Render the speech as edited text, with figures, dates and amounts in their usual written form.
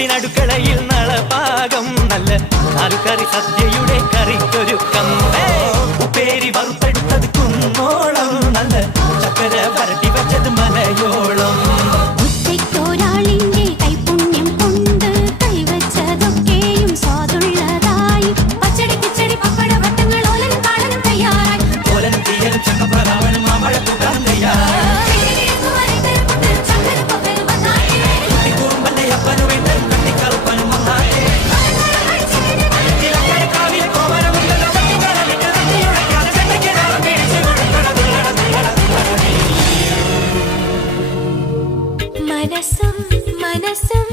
വീട്ടിനടുക്കളയിൽ നളപാകം നല്ല നാലുകറി സദ്യയുടെ കറിക്കൊരുക്കം ഉപ്പേരി വറുത്തെടുത്തത് കുന്നോളം നല്ല ചക്കര വരട്ടി വെച്ചത് മലയോളം മനസ്സും